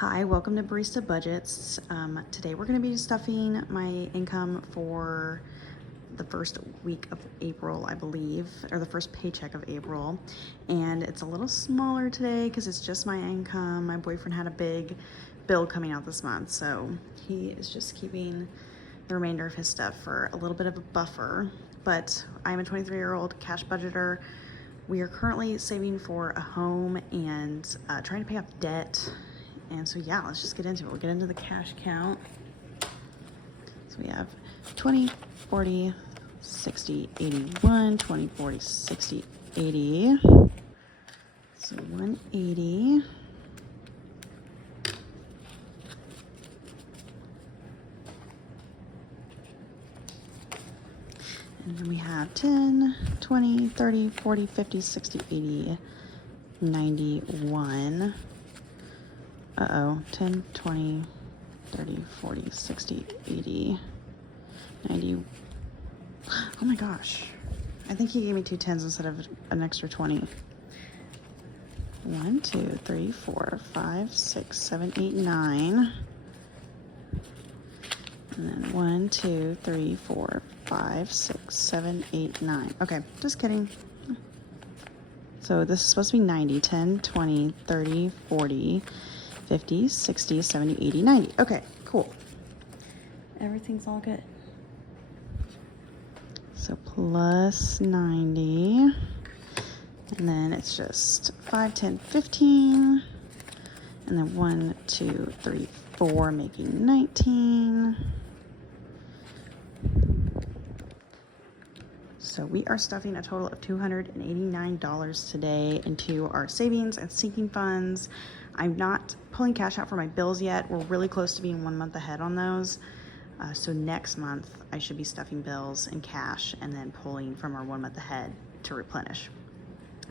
Hi, welcome to Barista Budgets. Today we're going to be stuffing my income for the first week of April, I believe, or the first paycheck of April. And it's a little smaller today because it's just my income. My boyfriend had a big bill coming out this month, so he is just keeping the remainder of his stuff for a little bit of a buffer. But I'm a 23-year-old cash budgeter. We are currently saving for a home and trying to pay off debt. And so yeah, let's just get into it. We'll get into the cash count. So we have 20, 40, 60, 81, 20, 40, 60, 80. So 180. And then we have 10, 20, 30, 40, 50, 60, 80, 91. 10, 20, 30, 40, 60, 80, 90. Oh my gosh. I think he gave me 2 10s instead of an extra 20. 1, 2, 3, 4, 5, 6, 7, 8, 9. And then 1, 2, 3, 4, 5, 6, 7, 8, 9. Okay, just kidding. So this is supposed to be 90. 10, 20, 30, 40, 50, 60, 70, 80, 90. Okay, cool. Everything's all good. So plus 90. And then it's just 5, 10, 15. And then 1, 2, 3, 4, making 19. So we are stuffing a total of $289 today into our savings and sinking funds. I'm not pulling cash out for my bills yet. We're really close to being 1 month ahead on those. So next month I should be stuffing bills and cash and then pulling from our 1 month ahead to replenish.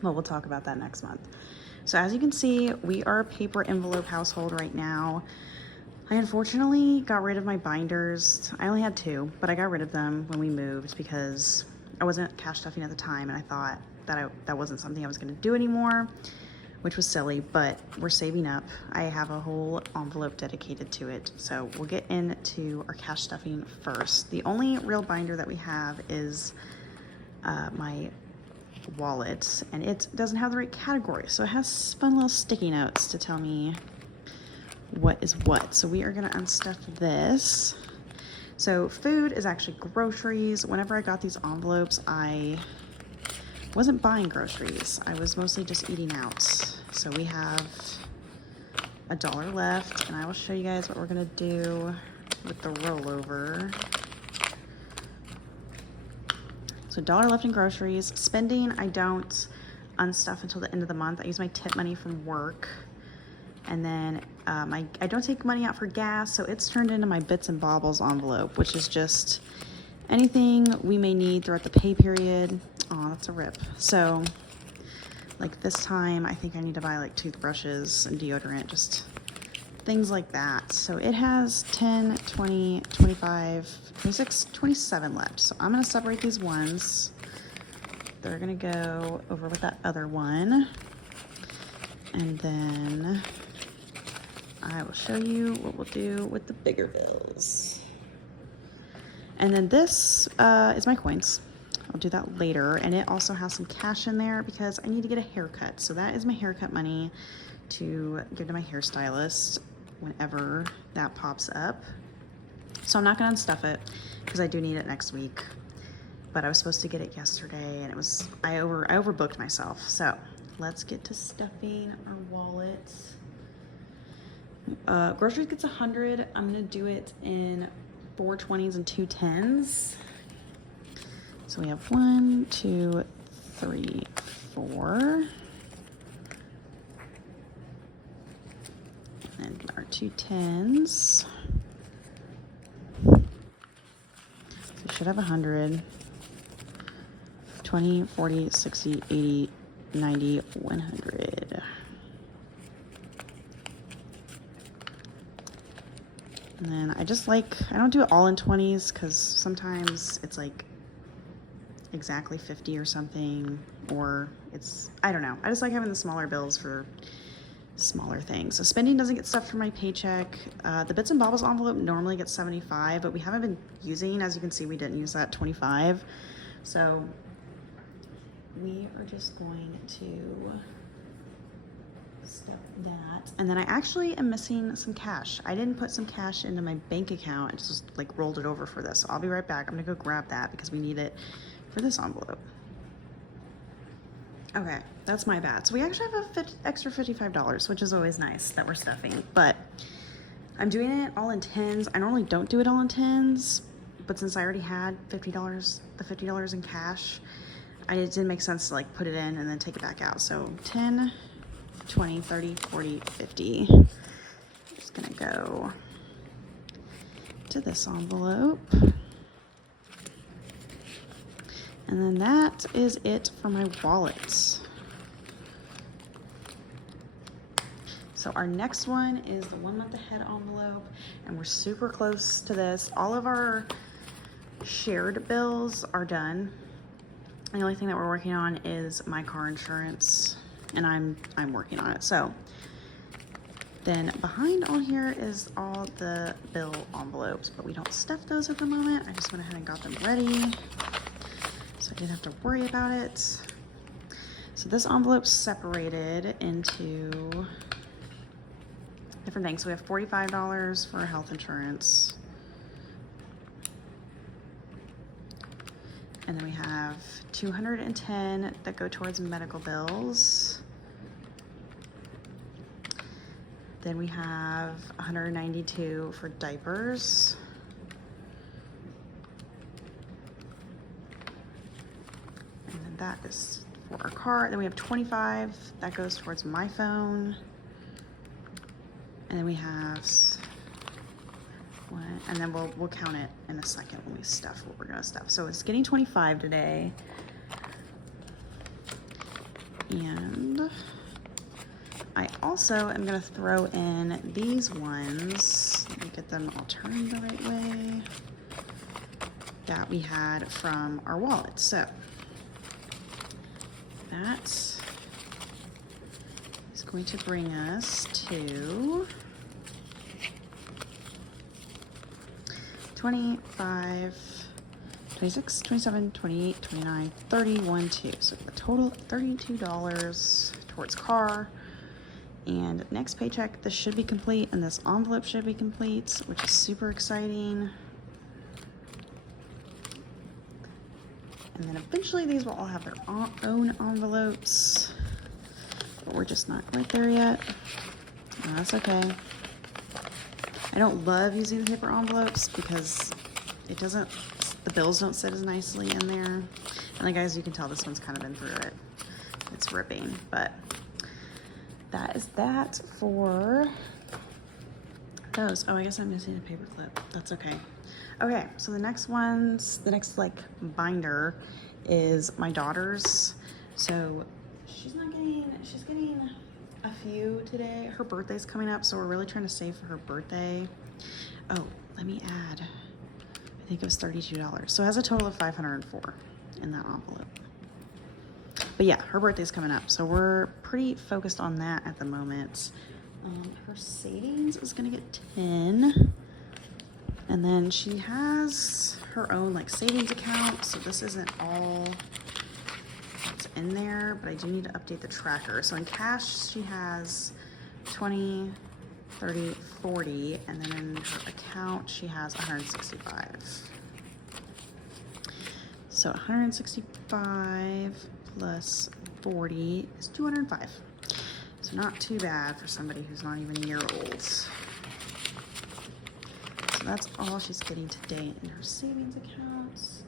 Well, we'll talk about that next month. So as you can see, we are a paper envelope household right now. I unfortunately got rid of my binders. I only had 2, but I got rid of them when we moved because I wasn't cash stuffing at the time, and I thought that that wasn't something I was going to do anymore, which was silly, but we're saving up. I have a whole envelope dedicated to it. So we'll get into our cash stuffing first. The only real binder that we have is my wallet, and it doesn't have the right category. So it has fun little sticky notes to tell me what is what. So we are gonna unstuff this. So food is actually groceries. Whenever I got these envelopes, I wasn't buying groceries. I was mostly just eating out. So we have $1 left, and I will show you guys what we're gonna do with the rollover. So $1 left in groceries. Spending, I don't unstuff until the end of the month. I use my tip money from work. And then I don't take money out for gas, so it's turned into my bits and baubles envelope, which is just anything we may need throughout the pay period. Oh, that's a rip. So like this time, I think I need to buy like toothbrushes and deodorant, just things like that. So it has 10, 20, 25, 26, 27 left. So I'm gonna separate these ones. They're gonna go over with that other one. And then I will show you what we'll do with the bigger bills. And then this is my coins. I'll do that later. And it also has some cash in there because I need to get a haircut. So that is my haircut money to give to my hairstylist whenever that pops up. So I'm not gonna unstuff it because I do need it next week. But I was supposed to get it yesterday, and I overbooked myself. So let's get to stuffing our wallets. Groceries gets 100. I'm gonna do it in 4 20s and 2 10s. So we have 1, 2, 3, 4. And our 2 10s. So we should have 100. 20, 40, 60, 80, 90, 100. And then I don't do it all in 20s because sometimes it's like exactly 50 or something, or I don't know. I just like having the smaller bills for smaller things. So spending doesn't get stuffed from my paycheck. The Bits and Bobbles envelope normally gets 75, but we haven't been using, as you can see, we didn't use that 25. So we are just going to stuff that. And then I actually am missing some cash. I didn't put some cash into my bank account. I just like rolled it over for this. So I'll be right back. I'm gonna go grab that because we need it for this envelope. Okay, that's my bad. So we actually have a extra $55, which is always nice that we're stuffing, but I'm doing it all in tens. I normally don't do it all in tens, but since I already had $50, the $50 in cash, it didn't make sense to like put it in and then take it back out. So 10, 20, 30, 40, 50. I'm just gonna go to this envelope. And then that is it for my wallet. So our next one is the 1 month ahead envelope, and we're super close to this. All of our shared bills are done. The only thing that we're working on is my car insurance, and I'm working on it. So then behind on here is all the bill envelopes, but we don't stuff those at the moment. I just went ahead and got them ready, so I didn't have to worry about it. So this envelope's separated into different things. So we have $45 for health insurance. And then we have $210 that go towards medical bills. Then we have $192 for diapers. And then that is for our car. Then we have $25 that goes towards my phone. And then we have one, and then we'll count it in a second when we stuff what we're gonna stuff. So it's getting 25 today. And I also am gonna throw in these ones. Let me get them all turned the right way. That we had from our wallet. So that is going to bring us to 25, 26, 27, 28, 29, 31, 2. So a total of $32 towards car. And next paycheck, this should be complete, and this envelope should be complete, which is super exciting. And then eventually these will all have their own envelopes, but we're just not quite there yet. No, that's okay. I don't love using the paper envelopes because the bills don't sit as nicely in there. And like guys, you can tell this one's kind of been through it. It's ripping, but that is that for those. Oh, I guess I'm missing a paper clip. That's okay. Okay, so the next like binder is my daughter's. So she's getting a few today. Her birthday's coming up, so we're really trying to save for her birthday. Oh, let me add, I think it was $32. So it has a total of $504 in that envelope. But yeah, her birthday's coming up, so we're pretty focused on that at the moment. Her savings is gonna get 10. And then she has her own like savings account, so this isn't all that's in there, but I do need to update the tracker. So in cash, she has 20, 30, 40, and then in her account, she has 165. So 165 plus 40 is 205. So not too bad for somebody who's not even a year old. So that's all she's getting today in her savings accounts.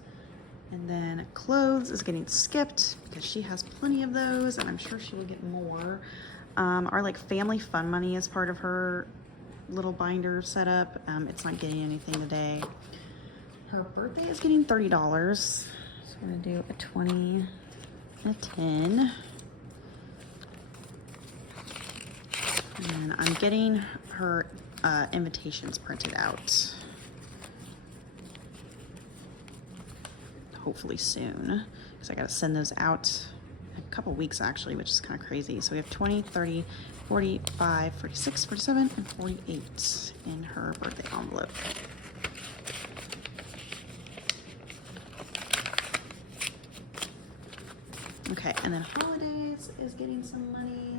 And then clothes is getting skipped because she has plenty of those, and I'm sure she will get more. Our like family fun money is part of her little binder setup. It's not getting anything today. Her birthday is getting $30. So we're gonna do a 20, a 10. And I'm getting her invitations printed out. Hopefully soon, because I gotta send those out in a couple weeks actually, which is kind of crazy. So we have 20, 30, 45, 46, 47, and 48 in her birthday envelope. Okay, and then holidays is getting some money.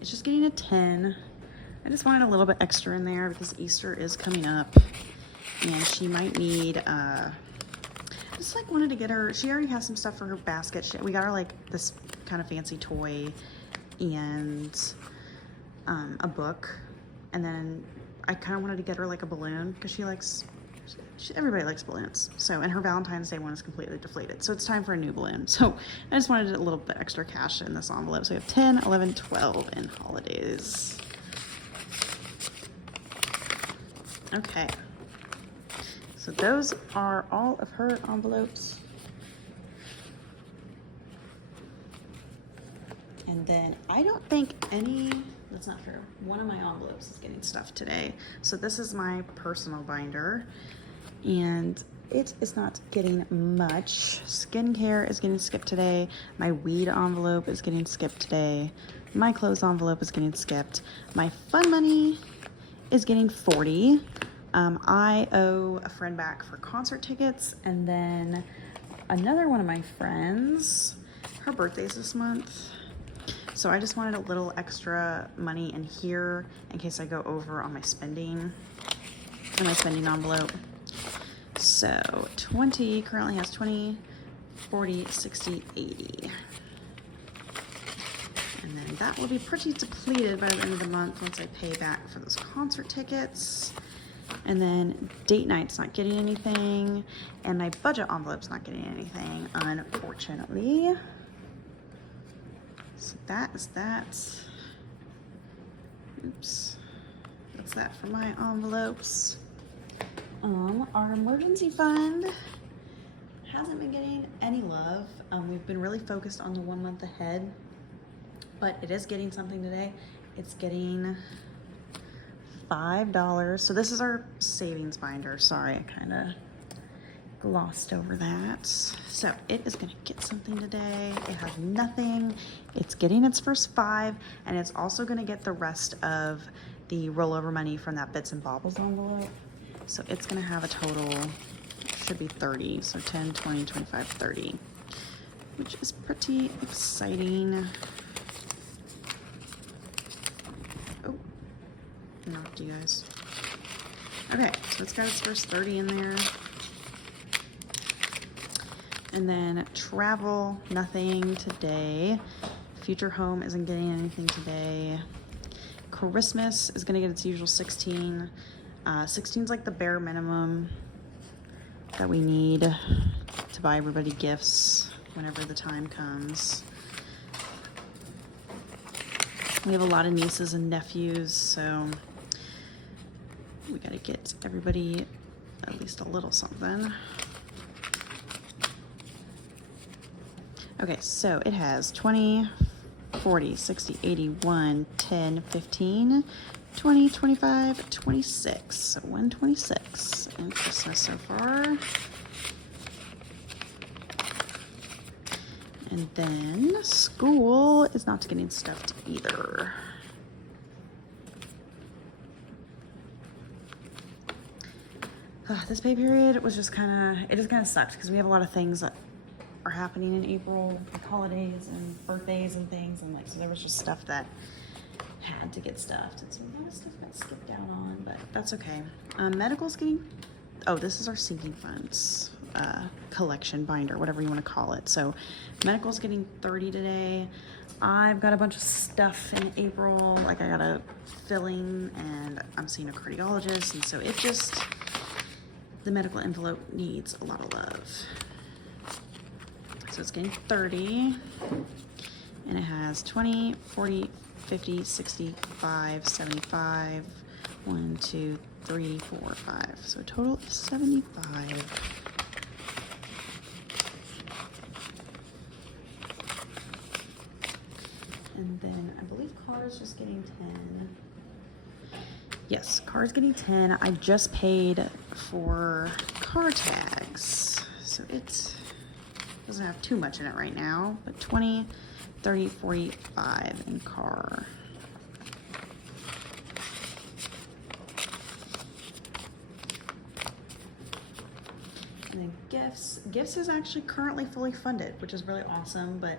It's just getting a 10. I just wanted a little bit extra in there because Easter is coming up and she might need, I just like wanted to get her, she already has some stuff for her basket. We got her like this kind of fancy toy and a book. And then I kind of wanted to get her like a balloon because she likes, everybody likes balloons. So, and her Valentine's Day one is completely deflated. So it's time for a new balloon. So I just wanted a little bit extra cash in this envelope. So we have 10, 11, 12 in holidays. Okay. So those are all of her envelopes. And then I don't think any, that's not true. One of my envelopes is getting stuffed today. So this is my personal binder. And it is not getting much. Skincare is getting skipped today. My weed envelope is getting skipped today. My clothes envelope is getting skipped. My fun money is getting 40. I owe a friend back for concert tickets, and then another one of my friends, her birthday's this month. So I just wanted a little extra money in here in case I go over on my spending, in my spending envelope. So 20 currently has 20, 40, 60, 80. And then that will be pretty depleted by the end of the month once I pay back for those concert tickets. And then date night's not getting anything. And my budget envelope's not getting anything, unfortunately. So that is that. Oops. That's that for my envelopes. Our emergency fund hasn't been getting any love. We've been really focused on the 1 month ahead, but it is getting something today. It's getting $5. So this is our savings binder. Sorry, I kind of glossed over that. So it is gonna get something today. It has nothing. It's getting its first 5, and it's also gonna get the rest of the rollover money from that Bits and Bobbles envelope. So it's gonna have a total, should be 30. So 10, 20, 25, 30, which is pretty exciting. Oh, knocked you guys. Okay, so it's got its first 30 in there. And then travel, nothing today. Future home isn't getting anything today. Christmas is gonna get its usual 16. 16 is like the bare minimum that we need to buy everybody gifts whenever the time comes. We have a lot of nieces and nephews, so we gotta get everybody at least a little something. Okay, so it has 20, 40, 60, 80, 1, 10, 15, 20, 25, 26. So 126 in Christmas so far. And then school is not getting stuffed either. This pay period was just it just kind of sucked because we have a lot of things that are happening in April, like holidays and birthdays and things, and like, so there was just stuff that had to get stuffed, and so a lot of stuff got skipped out on, but that's okay. Medical's getting, oh, this is our sinking funds collection binder, whatever you want to call it. So medical's getting 30 today. I've got a bunch of stuff in April, like I got a filling and I'm seeing a cardiologist, and so it just, the medical envelope needs a lot of love. So it's getting 30, and it has 20, 40, 50, 65, 75, 1, 2, 3, 4, 5. So a total of 75. And then I believe car is just getting 10. Yes, car is getting 10. I just paid for car tags, so it doesn't have too much in it right now, but 20, 30, 45 in car. then gifts is actually currently fully funded, which is really awesome. But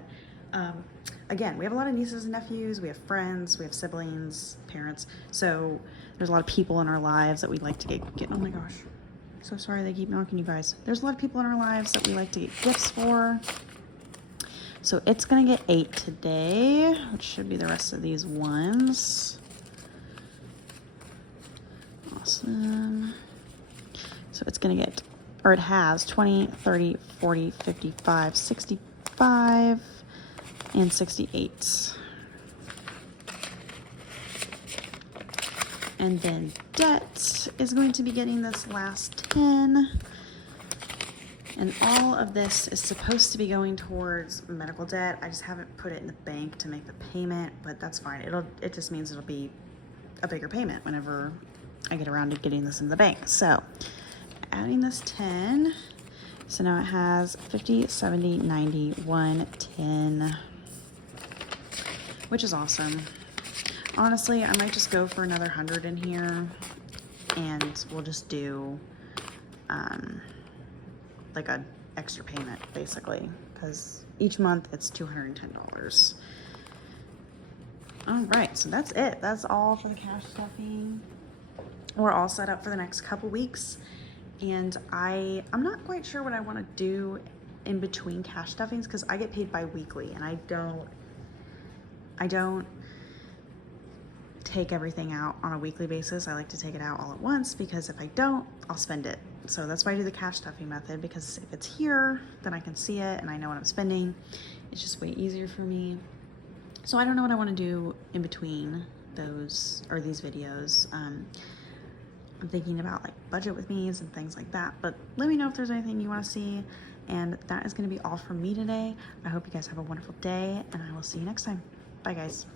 again, we have a lot of nieces and nephews, we have friends, we have siblings, parents. So there's a lot of people in our lives that we'd like to get. Oh my gosh, so sorry they keep knocking, you guys. There's a lot of people in our lives that we like to get gifts for. So it's gonna get 8 today, which should be the rest of these ones. Awesome. So it's gonna get, or it has 20, 30, 40, 55, 65, and 68. And then debt is going to be getting this last 10. And all of this is supposed to be going towards medical debt. I just haven't put it in the bank to make the payment, but that's fine. It just means it'll be a bigger payment whenever I get around to getting this in the bank. So adding this 10, so now it has 50, 70, 90, 110, which is awesome. Honestly, I might just go for another 100 in here, and we'll just do like a extra payment basically, because each month it's $210. All right, so that's it. That's all for the cash stuffing. We're all set up for the next couple weeks, and I'm not quite sure what I want to do in between cash stuffings, because I get paid bi-weekly, and I don't take everything out on a weekly basis. I like to take it out all at once, because if I don't, I'll spend it. So that's why I do the cash stuffing method, because if it's here, then I can see it and I know what I'm spending. It's just way easier for me. So I don't know what I want to do in between those, or these videos. I'm thinking about like budget with me's and things like that, but let me know if there's anything you want to see. And that is going to be all from me today. I hope you guys have a wonderful day, and I will see you next time. Bye guys.